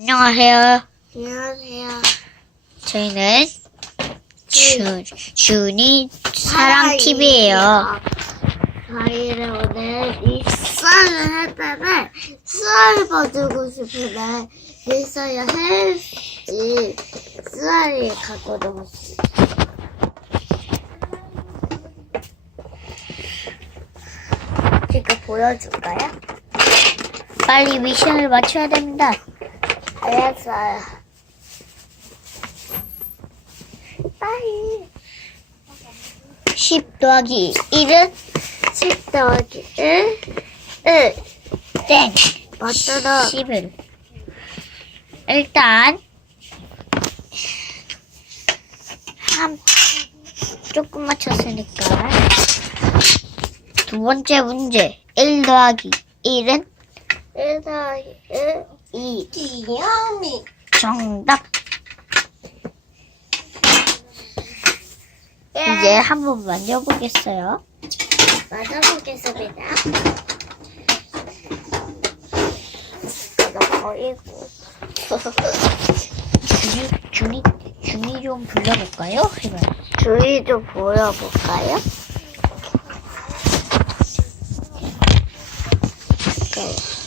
안녕하세요. 안녕하세요. 저희는 준, 준이 사랑TV예요. 저희는 오늘 입사를 했다가 수아를 봐주고 싶은데 있어야 할지 수아를 갖고 넘었어요. 지금 보여줄까요? 빨리 미션을 맞춰야 됩니다. 알았어요. 빨리. 10 더하기 1은 10 더하기 1, 1. 땡. 맞잖아. 10을. 일단, 한, 조금 맞췄으니까. 두 번째 문제. 1 더하기 1은 1 더하기 1, 2. 귀여미. 정답. 이제 한번 만져보겠어요. 맞아보겠습니다. 준이, 준이, 준이 좀 불러볼까요? 해봐요. 주의 좀 보여볼까요? 네.